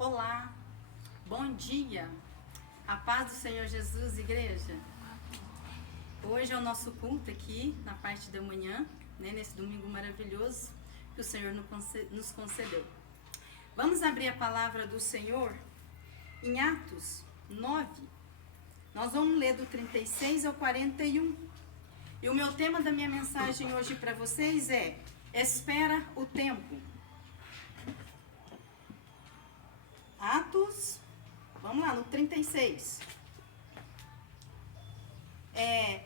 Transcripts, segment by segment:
Olá, bom dia, a paz do Senhor Jesus, igreja. Hoje é o nosso culto aqui na parte da manhã, nesse domingo maravilhoso que o Senhor nos concedeu. Vamos abrir a palavra do Senhor em Atos 9. Nós vamos ler do 36 ao 41. E o meu tema da minha mensagem hoje para vocês é: espera o tempo. Atos, vamos lá, no 36.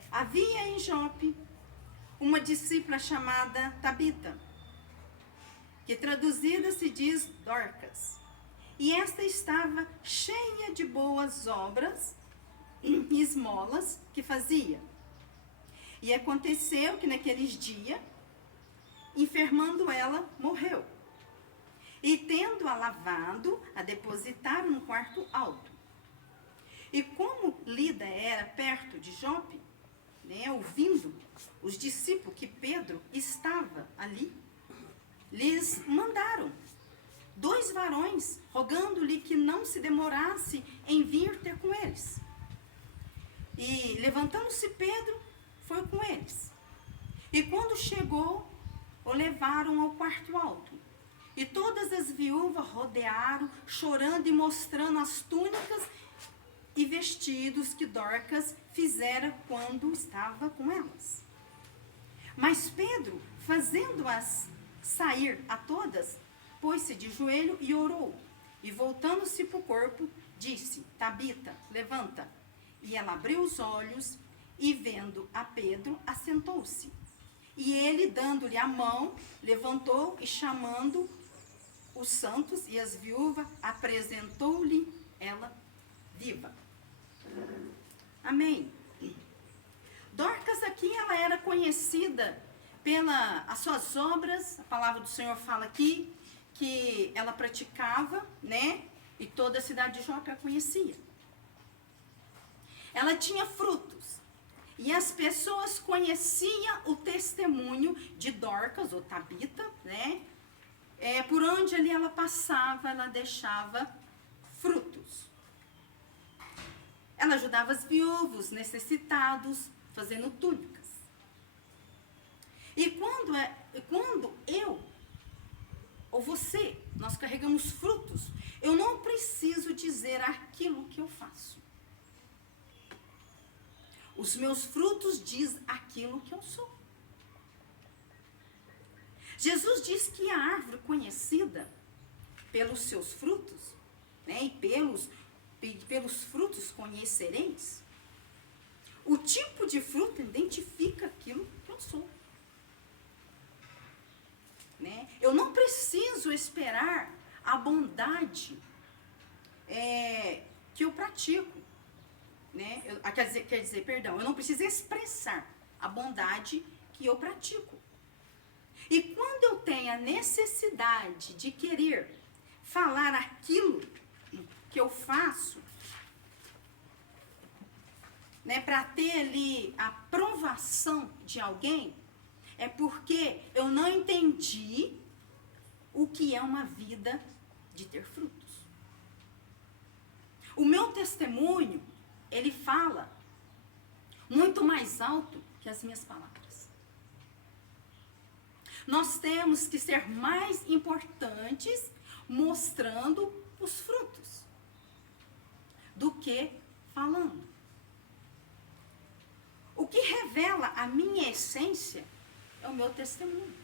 Havia em Jope uma discípula chamada Tabita, que traduzida se diz Dorcas. E esta estava cheia de boas obras e esmolas que fazia. E aconteceu que naqueles dias, enfermando ela, morreu. E tendo-a lavado, a depositaram no quarto alto. E como Lida era perto de Jope, ouvindo os discípulos que Pedro estava ali, lhes mandaram 2 varões, rogando-lhe que não se demorasse em vir ter com eles. E levantando-se Pedro, foi com eles. E quando chegou, o levaram ao quarto alto. E todas as viúvas rodearam, chorando e mostrando as túnicas e vestidos que Dorcas fizera quando estava com elas. Mas Pedro, fazendo-as sair a todas, pôs-se de joelho e orou. E voltando-se para o corpo, disse: Tabita, levanta. E ela abriu os olhos e, vendo a Pedro, assentou-se. E ele, dando-lhe a mão, levantou e, chamando os santos e as viúvas, apresentou-lhe ela viva. Amém. Dorcas aqui, ela era conhecida pelas suas obras. A palavra do Senhor fala aqui que ela praticava, e toda a cidade de Jope a conhecia. Ela tinha frutos. E as pessoas conheciam o testemunho de Dorcas, ou Tabita, por onde ali ela passava, ela deixava frutos. Ela ajudava as viúvas, necessitados, fazendo túnicas. E quando eu ou você, nós carregamos frutos, eu não preciso dizer aquilo que eu faço. Os meus frutos diz aquilo que eu sou. Jesus diz que a árvore conhecida pelos seus frutos, e pelos frutos conhecereis. O tipo de fruto identifica aquilo que eu sou. Eu não preciso esperar a bondade que eu pratico. Eu não preciso expressar a bondade que eu pratico. E quando eu tenho a necessidade de querer falar aquilo que eu faço, para ter ali a aprovação de alguém, é porque eu não entendi o que é uma vida de ter frutos. O meu testemunho, ele fala muito mais alto que as minhas palavras. Nós temos que ser mais importantes mostrando os frutos do que falando. O que revela a minha essência é o meu testemunho.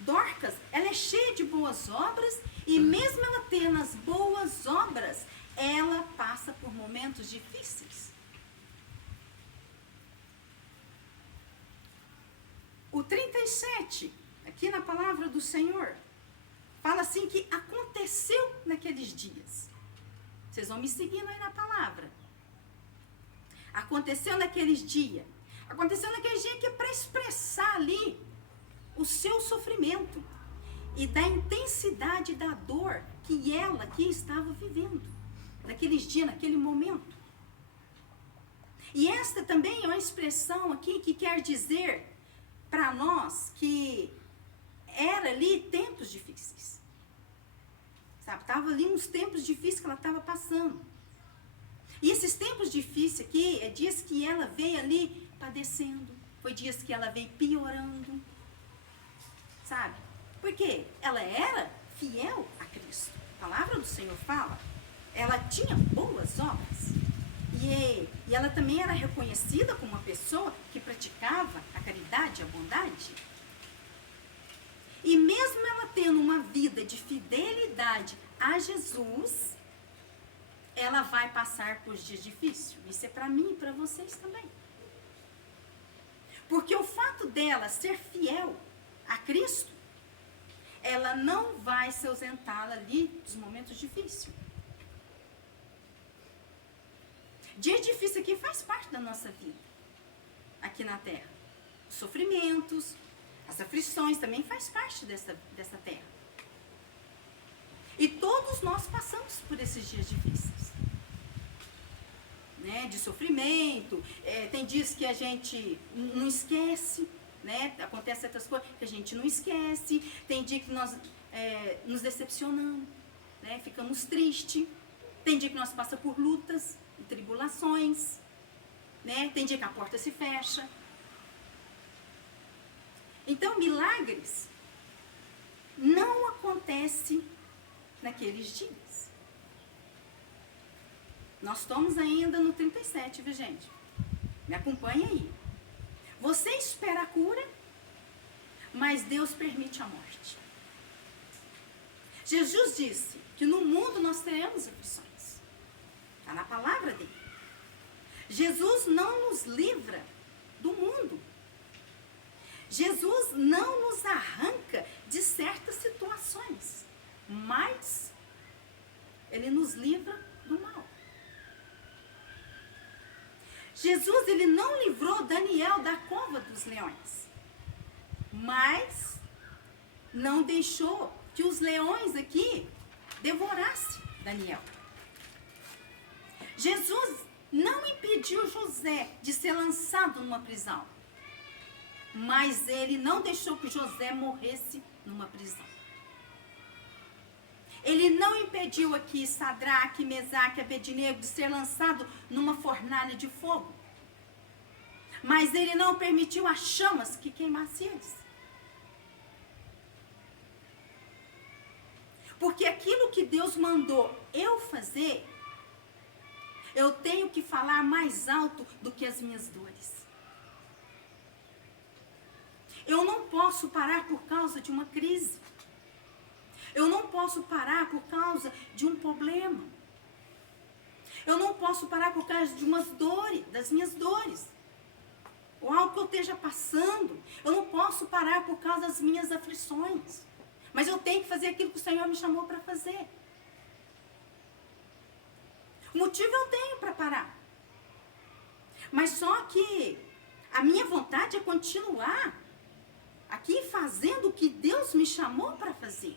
Dorcas, ela é cheia de boas obras e mesmo ela tendo as boas obras, ela passa por momentos difíceis. O 37, aqui na palavra do Senhor, fala assim que aconteceu naqueles dias. Vocês vão me seguindo aí na palavra. Aconteceu naqueles dias. Aconteceu naqueles dias que é para expressar ali o seu sofrimento e da intensidade da dor que ela aqui estava vivendo. Naqueles dias, naquele momento. E esta também é uma expressão aqui que quer dizer para nós que era ali tempos difíceis. sabe? Estava ali uns tempos difíceis que ela estava passando. E esses tempos difíceis aqui, é dias que ela veio ali padecendo. Foi dias que ela veio piorando. Sabe? Porque ela era fiel a Cristo. A palavra do Senhor fala. Ela tinha boas obras. E ela também era reconhecida como uma pessoa que praticava a caridade, a bondade. E mesmo ela tendo uma vida de fidelidade a Jesus, ela vai passar por dias difíceis. Isso é para mim e para vocês também. Porque o fato dela ser fiel a Cristo, ela não vai se ausentá-la ali dos momentos difíceis. Dia difícil aqui faz parte da nossa vida, aqui na Terra. Os sofrimentos, as aflições também faz parte dessa terra. E todos nós passamos por esses dias difíceis. Né? De sofrimento, tem dias que a gente não esquece, né? Acontece certas coisas que a gente não esquece, tem dia que nós nos decepcionamos, né? Ficamos tristes, tem dia que nós passamos por lutas e tribulações, né? Tem dia que a porta se fecha. Então, milagres não acontecem naqueles dias. Nós estamos ainda no 37, viu, gente? Me acompanha aí. Você espera a cura, mas Deus permite a morte. Jesus disse que no mundo nós teremos aflições. Está na palavra dele. Jesus não nos livra do mundo. Jesus não nos arranca de certas situações, mas ele nos livra do mal. Jesus, ele não livrou Daniel da cova dos leões, mas não deixou que os leões aqui devorassem Daniel. Jesus não impediu José de ser lançado numa prisão, mas ele não deixou que José morresse numa prisão. Ele não impediu aqui Sadraque, Mesaque e Abednego de ser lançado numa fornalha de fogo. Mas ele não permitiu as chamas que queimassem eles. Porque aquilo que Deus mandou eu fazer, eu tenho que falar mais alto do que as minhas dores. Eu não posso parar por causa de uma crise. Eu não posso parar por causa de um problema. Eu não posso parar por causa de umas dores, das minhas dores. Ou algo que eu esteja passando. Eu não posso parar por causa das minhas aflições. Mas eu tenho que fazer aquilo que o Senhor me chamou para fazer. O motivo eu tenho para parar. Mas só que a minha vontade é continuar aqui fazendo o que Deus me chamou para fazer.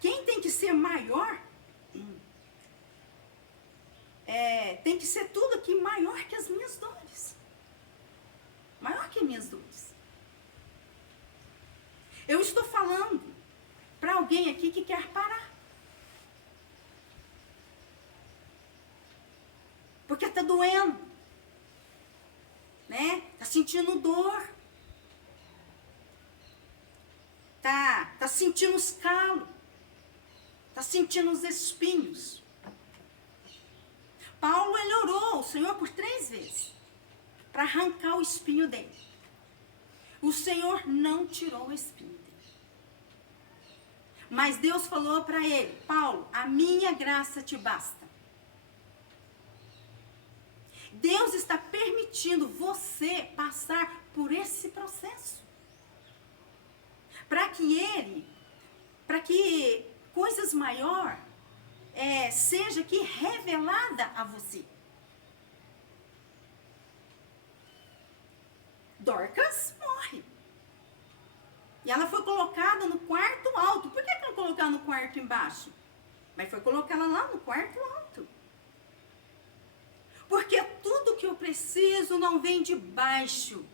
Quem tem que ser maior, tem que ser tudo aqui maior que as minhas dores. Maior que as minhas dores. Eu estou falando para alguém aqui que quer parar. Porque está doendo. Né? Está sentindo dor. Tá sentindo os calos. Está sentindo os espinhos. Paulo, ele orou ao Senhor por 3 vezes. Para arrancar o espinho dele. O Senhor não tirou o espinho dele. Mas Deus falou para ele: Paulo, a minha graça te basta. Deus está permitindo você passar por esse processo. Para que coisas maiores seja aqui revelada a você. Dorcas morre. E ela foi colocada no quarto alto. Por que não colocaram no quarto embaixo? Mas foi colocar ela lá no quarto alto. Porque tudo que eu preciso não vem de baixo.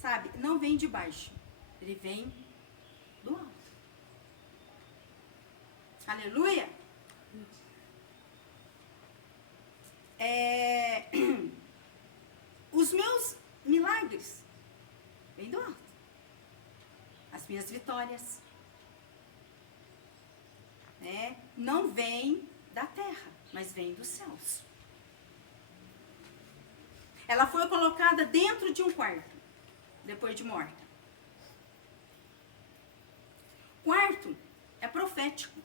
Sabe? Não vem de baixo. Ele vem do alto. Aleluia. Os meus milagres vêm do alto. As minhas vitórias não vêm da terra, mas vêm dos céus. Ela foi colocada dentro de um quarto, depois de morta. Quarto é profético.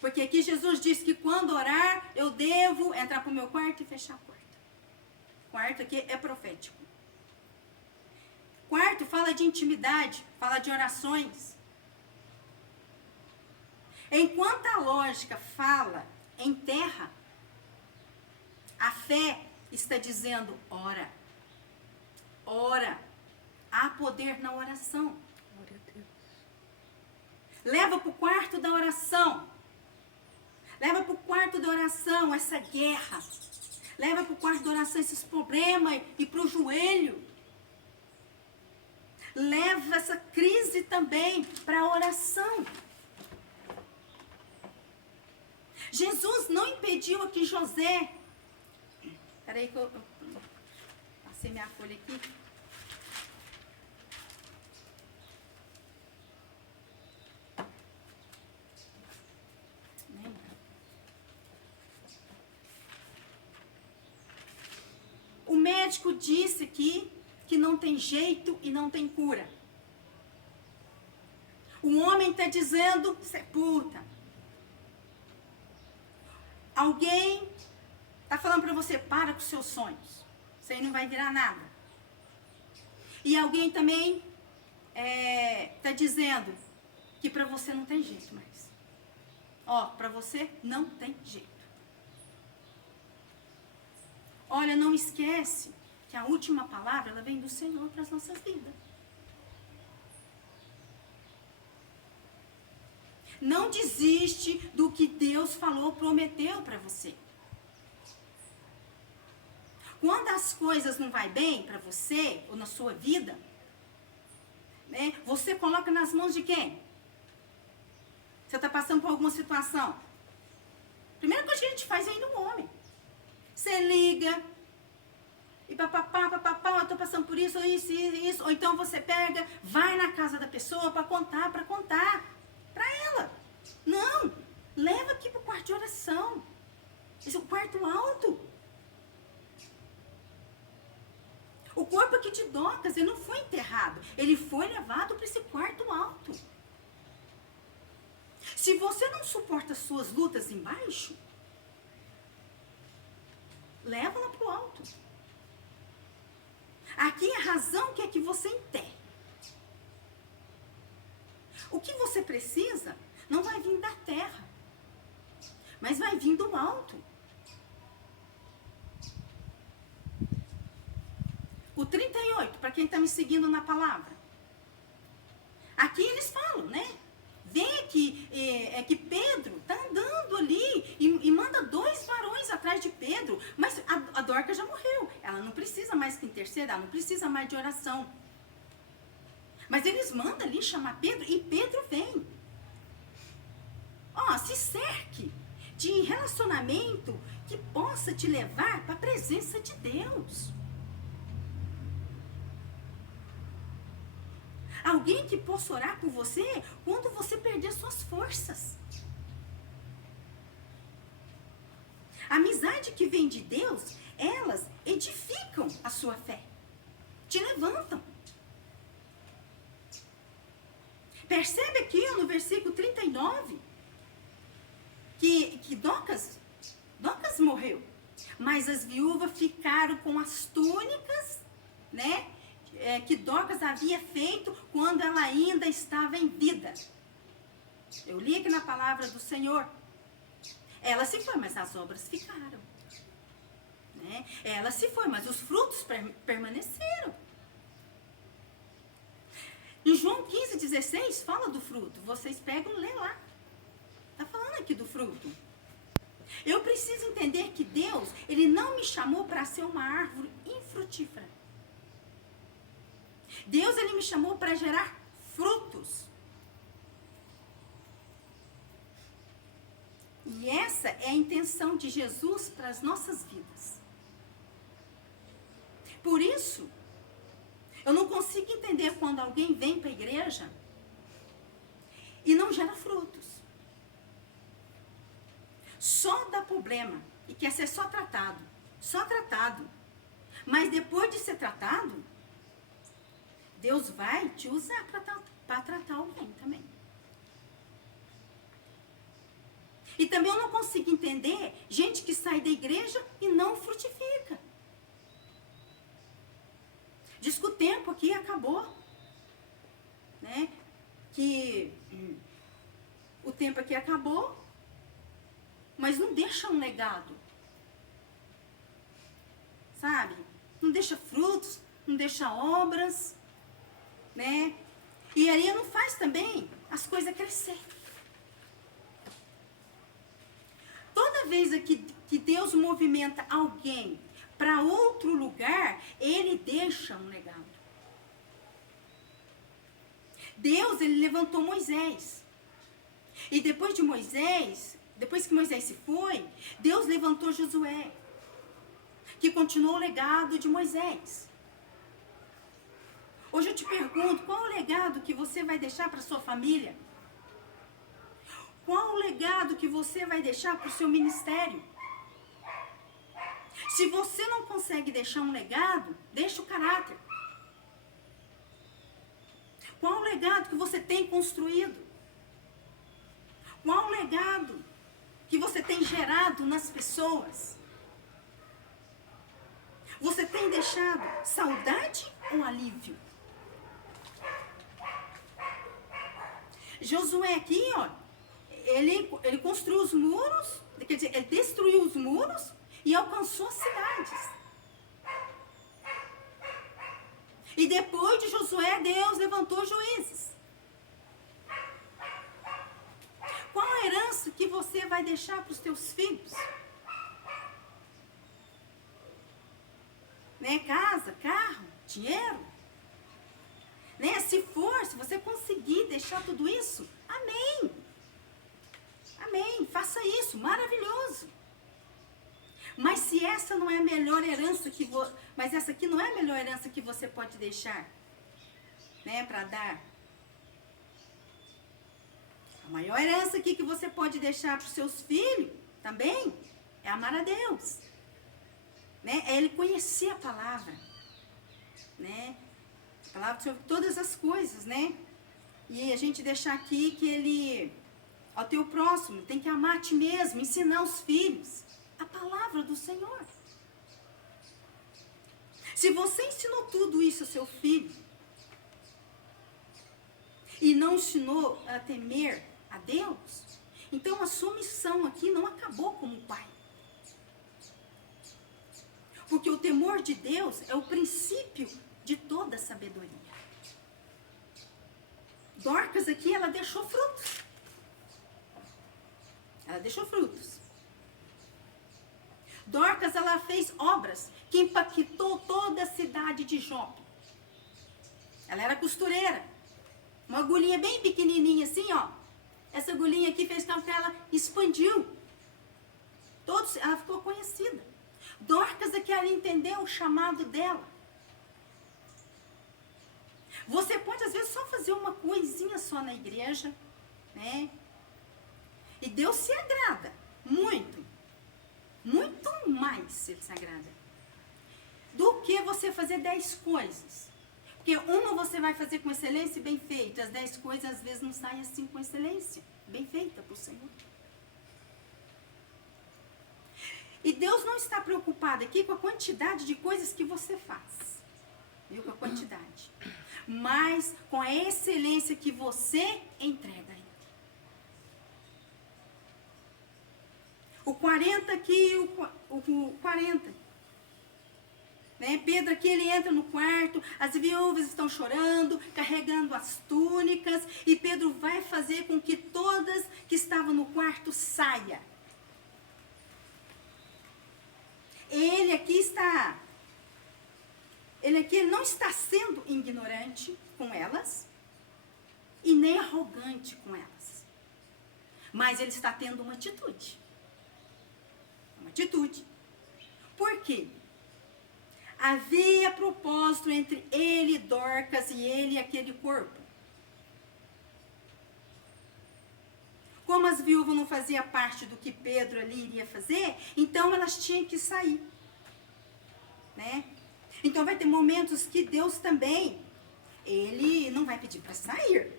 Porque aqui Jesus disse que quando orar, eu devo entrar para o meu quarto e fechar a porta. Quarto aqui é profético. Quarto fala de intimidade, fala de orações. Enquanto a lógica fala em terra, a fé está dizendo, ora. Ora. Há poder na oração. Glória a Deus. Leva para o quarto da oração. Leva para o quarto da oração essa guerra. Leva para o quarto da oração esses problemas e para o joelho. Leva essa crise também para a oração. Jesus não impediu aqui José. Espera aí que eu passei minha folha aqui. O médico disse que não tem jeito e não tem cura. O homem está dizendo, sepulta. Alguém está falando para você, para com seus sonhos. Isso aí não vai virar nada. E alguém também está dizendo que para você não tem jeito mais. Ó, para você não tem jeito. Olha, não esquece que a última palavra, ela vem do Senhor para as nossas vidas. Não desiste do que Deus falou, prometeu para você. Quando as coisas não vai bem para você, ou na sua vida, né, você coloca nas mãos de quem? Você está passando por alguma situação. Primeira coisa que a gente faz é ir no homem. Você liga, e papapá, eu estou passando por isso, isso. Ou então você pega, vai na casa da pessoa para contar para ela. Não, leva aqui para o quarto de oração. Esse é o quarto alto. O corpo aqui de Dorcas, ele não foi enterrado. Ele foi levado para esse quarto alto. Se você não suporta as suas lutas embaixo, leva-la para o alto. Aqui a razão quer que você enterre. O que você precisa não vai vir da terra, mas vai vir do alto. O 38, para quem está me seguindo na palavra. Aqui eles falam, né? Vê que Pedro está andando ali e manda 2 varões atrás de Pedro. Mas a Dorcas já morreu. Ela não precisa mais que interceder, ela não precisa mais de oração. Mas eles mandam ali chamar Pedro e Pedro vem. Ó, se cerque de relacionamento que possa te levar para a presença de Deus. Alguém que possa orar por você quando você perder suas forças. A amizade que vem de Deus, elas edificam a sua fé. Te levantam. Percebe aqui no versículo 39 que Dorcas morreu. Mas as viúvas ficaram com as túnicas, né? Que Dorcas havia feito quando ela ainda estava em vida. Eu li aqui na palavra do Senhor. Ela se foi, mas as obras ficaram. Né? Ela se foi, mas os frutos permaneceram. Em João 15,16 fala do fruto. Vocês pegam e lê lá. Está falando aqui do fruto. Eu preciso entender que Deus, Ele não me chamou para ser uma árvore infrutífera. Deus, Ele me chamou para gerar frutos. E essa é a intenção de Jesus para as nossas vidas. Por isso, eu não consigo entender quando alguém vem para a igreja e não gera frutos. Só dá problema e quer ser só tratado. Só tratado. Mas depois de ser tratado, Deus vai te usar para tratar alguém também. E também eu não consigo entender gente que sai da igreja e não frutifica. Diz que o tempo aqui acabou. Né? Que o tempo aqui acabou, mas não deixa um legado. Sabe? Não deixa frutos, não deixa obras, né? E aí não faz também as coisas crescer. Toda vez que Deus movimenta alguém para outro lugar, Ele deixa um legado. Deus, Ele levantou Moisés. E depois de Moisés, depois que Moisés se foi, Deus levantou Josué, que continuou o legado de Moisés. Hoje eu te pergunto, qual o legado que você vai deixar para sua família? Qual o legado que você vai deixar para o seu ministério? Se você não consegue deixar um legado, deixa o caráter. Qual o legado que você tem construído? Qual o legado que você tem gerado nas pessoas? Você tem deixado saudade ou alívio? Josué aqui, ó, ele construiu os muros, quer dizer, ele destruiu os muros e alcançou as cidades. E depois de Josué, Deus levantou juízes. Qual a herança que você vai deixar para os teus filhos? Né? Casa, carro, dinheiro. Né? Se você conseguir deixar tudo isso, amém. Amém, faça isso, maravilhoso. Mas se essa não é a melhor herança mas essa aqui não é a melhor herança que você pode deixar, né, para dar. A maior herança aqui que você pode deixar para os seus filhos também é amar a Deus, né? É ele conhecer a palavra, né? A palavra sobre todas as coisas, né? E a gente deixar aqui que ele, ao teu próximo, tem que amar a ti mesmo, ensinar os filhos a palavra do Senhor. Se você ensinou tudo isso ao seu filho e não ensinou a temer a Deus, então a sua missão aqui não acabou como pai. Porque o temor de Deus é o princípio de toda sabedoria. Dorcas aqui, ela deixou frutos. Ela deixou frutos. Dorcas, ela fez obras que impactou toda a cidade de Jope. Ela era costureira. Uma agulhinha bem pequenininha assim, ó. Essa agulhinha aqui fez com que ela expandiu. Ela ficou conhecida. Dorcas é que ela entendeu o chamado dela. Você pode, às vezes, só fazer uma coisinha só na igreja, né? E Deus se agrada muito. Muito mais Ele se agrada. Do que você fazer 10 coisas. Porque uma você vai fazer com excelência e bem feito. As 10 coisas, às vezes, não saem assim com excelência. Bem feita por Senhor. E Deus não está preocupado aqui com a quantidade de coisas que você faz. Viu? Com a quantidade. Mas com a excelência que você entrega. O 40 aqui, o 40. Né? Pedro aqui, ele entra no quarto, as viúvas estão chorando, carregando as túnicas, e Pedro vai fazer com que todas que estavam no quarto saiam. Ele aqui não está sendo ignorante com elas, e nem arrogante com elas. Mas ele está tendo uma atitude. Uma atitude. Por quê? Havia propósito entre ele, Dorcas, e ele e aquele corpo. Como as viúvas não faziam parte do que Pedro ali iria fazer, então elas tinham que sair. Né? Então vai ter momentos que Deus também, ele não vai pedir para sair.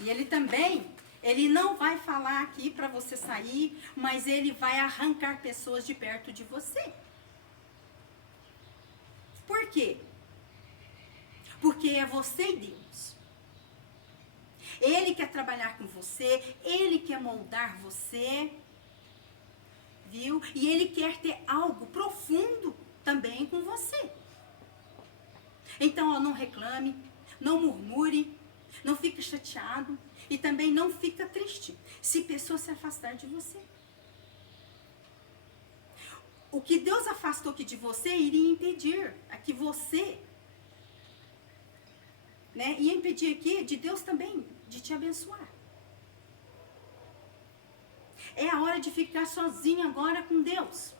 E ele também, ele não vai falar aqui para você sair, mas ele vai arrancar pessoas de perto de você. Por quê? Porque é você e Deus. Ele quer trabalhar com você, ele quer moldar você, viu? E ele quer ter algo profundo também com você. Então, ó, não reclame, não murmure, não fique chateado e também não fica triste se pessoas se afastar de você. O que Deus afastou aqui de você iria impedir a que você, né, ia impedir aqui de Deus também de te abençoar. É a hora de ficar sozinho agora com Deus.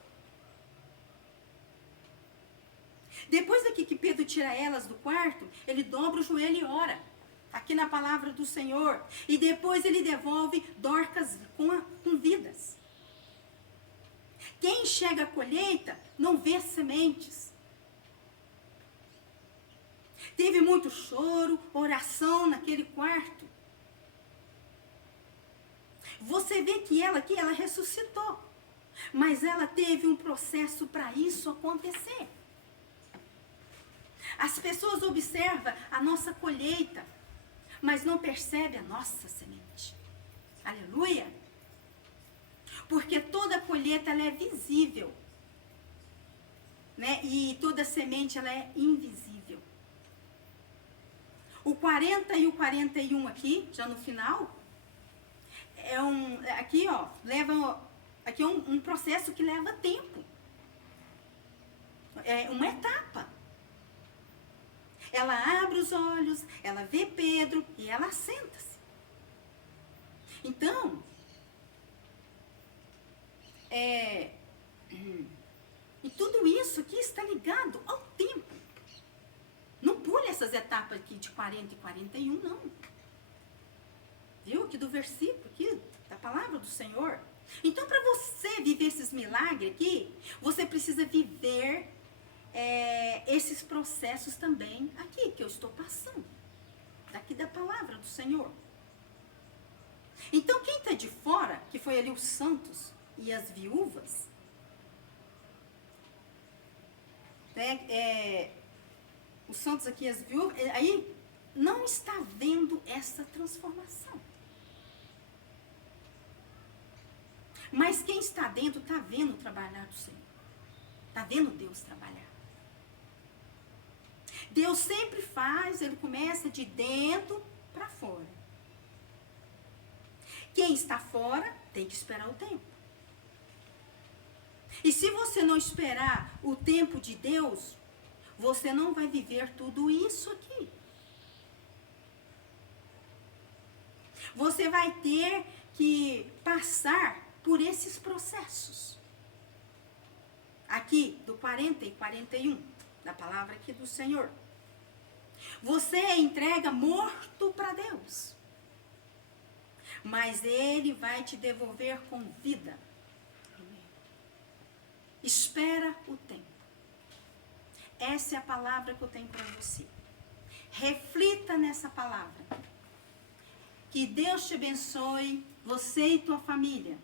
Depois daqui que Pedro tira elas do quarto, ele dobra o joelho e ora. Aqui na palavra do Senhor. E depois ele devolve Dorcas com vidas. Quem enxerga a colheita não vê sementes. Teve muito choro, oração naquele quarto. Você vê que ela aqui, ela ressuscitou. Mas ela teve um processo para isso acontecer. As pessoas observam a nossa colheita, mas não percebem a nossa semente. Aleluia! Porque toda colheita ela é visível, né? E toda semente ela é invisível. O 40 e o 41 aqui, já no final, aqui ó, aqui é um processo que leva tempo. É uma etapa. Ela abre os olhos, ela vê Pedro e ela senta-se. Então, e tudo isso aqui está ligado ao tempo. Não pule essas etapas aqui de 40 e 41, não. Viu? Aqui do versículo, aqui, da palavra do Senhor. Então, para você viver esses milagres aqui, você precisa viver esses processos também aqui, que eu estou passando. Daqui da palavra do Senhor. Então, quem está de fora, que foi ali os santos e as viúvas, né, os santos aqui e as viúvas, aí não está vendo essa transformação. Mas quem está dentro está vendo o trabalhar do Senhor. Está vendo Deus trabalhar. Deus sempre faz, ele começa de dentro para fora. Quem está fora tem que esperar o tempo. E se você não esperar o tempo de Deus, você não vai viver tudo isso aqui. Você vai ter que passar por esses processos. Aqui, do 40 e 41, da palavra aqui do Senhor. Você entrega morto para Deus. Mas Ele vai te devolver com vida. Espera o tempo. Essa é a palavra que eu tenho para você. Reflita nessa palavra. Que Deus te abençoe, você e tua família.